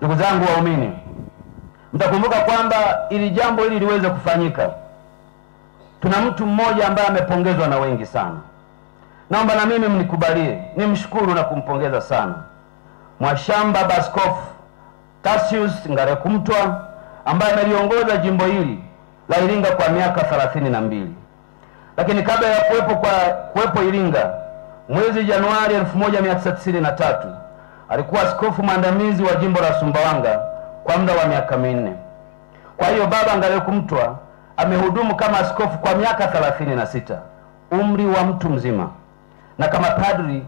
Ndugu zangu waumini, mtakumbuka kwamba ili jambo hili liweze kufanyika, tuna mtu mmoja ambaye amepongezwa na wengi sana. Naomba na mimi mnikubalie nimshukuru na kumpongeza sana Mwashamba Baskofu Tassius Ngarekumtwa, ambaye ameliongoza jimbo hili la Iringa kwa miaka 32. Lakini kabla ya kuwepo Iringa, mwezi Januari 1993 alikuwa askofu mwandamizi wa jimbo la Sumbawanga kwa muda wa miaka 4. Kwa hiyo baba Ngarekumtwa amehudumu kama askofu kwa miaka 36, umri wa mtu mzima, na kama padri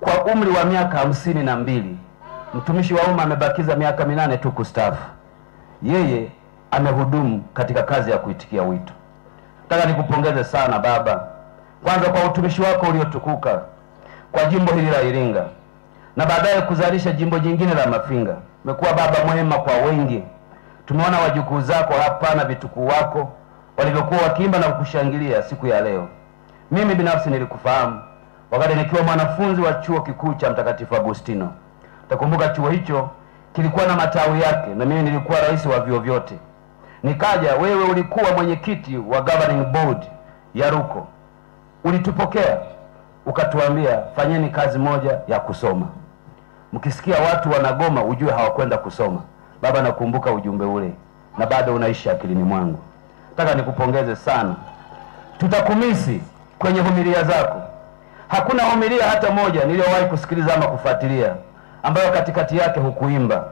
kwa umri wa miaka 52. Mtumishi wa umma amebakiza miaka 8 tu kustaafu. Yeye amehudumu katika kazi ya kuitikia wito. Nataka nikupongeze sana baba, kwanza kwa utumishi wako uliotukuka kwa jimbo hili la Iringa, na baadaye kuzalisha jimbo jingine la Mafinga. Umekuwa baba mwema kwa wengi. Tumeona wajukuu zako hapa na vitukuu wako walivyokuwa wakiimba na kukushangilia siku ya leo. Mimi binafsi nilikufahamu wakati nikiwa mwanafunzi wa chuo kikuu cha Mtakatifu Agustino. Takumbuka chuo hicho kilikuwa na matawi yake, na mimi nilikuwa rais wa vyuo vyote. Nikaja, wewe ulikuwa mwenyekiti wa governing board ya Ruko. Ulitupokea ukatuambia, fanyeni kazi moja ya kusoma. Mkisikia watu wanagoma ujue hawakwenda kusoma. Baba, nakumbuka ujumbe ule na bado unaishi akilini mwangu. Nataka nikupongeze sana. Tutakumisi kwenye homilia zako. Hakuna homilia hata moja niliyowahi kusikiliza ama kufuatilia ambayo katikati yake hukuimba.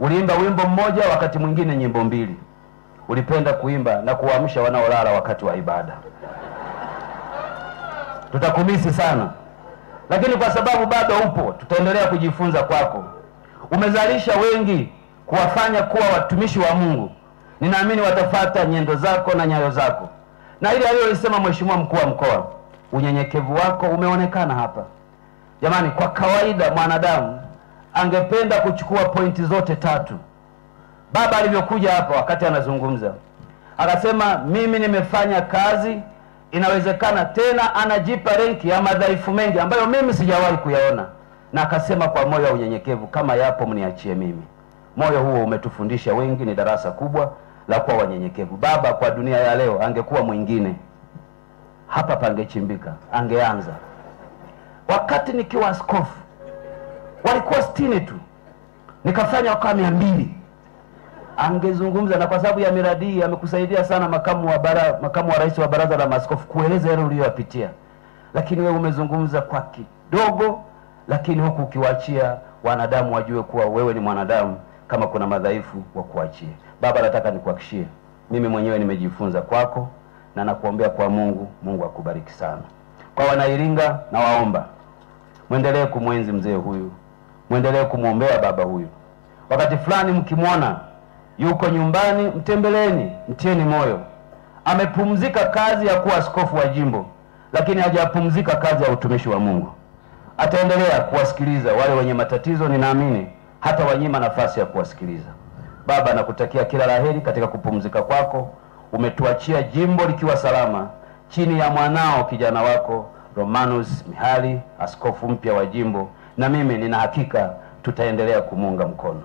Uliimba wimbo mmoja, wakati mwingine nyimbo mbili. Ulipenda kuimba na kuamsha wanaolala wakati wa ibada. Tutakumisi sana. Lakini kwa sababu bado upo, tutaendelea kujifunza kwako. Umezalisha wengi kuwafanya kuwa watumishi wa Mungu. Ninaamini watafuata nyendo zako na nyayo zako. Na ile aliyosema Mheshimiwa Mkuu wa Mkoa, unyenyekevu wako umeonekana hapa. Jamani, kwa kawaida mwanadamu angependa kuchukua pointi zote 3. Baba alivyokuja hapa wakati anazungumza, akasema mimi nimefanya kazi, inawezekana, tena anajipa renki ya madhaifu mengi ambayo mimi sijawahi kuyaona, na akasema kwa moyo wa unyenyekevu, kama yapo mniachie mimi. Moyo huo umetufundisha wengi, ni darasa kubwa la kuwa wanyenyekevu. Baba kwa dunia ya leo angekuwa mwingine, hapa pangechimbika, angeanza. Wakati nikiwa askofu walikuwa 60 tu, nikafanya wakawa 200. Angezungumza, na kwa sababu ya miradi amekusaidia sana makamu wa rais wa baraza la maaskofu kueleza yale uliyopitia. Lakini wewe umezungumza kwa kidogo, lakini huku ukiwaachia wanadamu wajue kuwa wewe ni mwanadamu, kama kuna madhaifu wa kuachia. Baba, nataka nikuhakishie, mimi mwenyewe nimejifunza kwako, na nakuombea kwa Mungu. Mungu akubariki sana. Kwa Wanairinga na waomba muendelee kumwenzi mzee huyu, muendelee kumuombea baba huyu. Wakati fulani mkimwona yuko nyumbani, mtembeleni, mtieni moyo. Amepumzika kazi ya kuwa askofu wa jimbo, lakini hajapumzika kazi ya utumishi wa Mungu. Ataendelea kuwasikiliza wale wenye matatizo, ninaamini hata wanyima nafasi ya kuwasikiliza. Baba, nakutakia kila laheri katika kupumzika kwako. Umetuachia jimbo likiwa salama chini ya mwanao kijana wako Romanus Mihali, askofu mpya wa jimbo, na mimi nina hakika tutaendelea kumuunga mkono.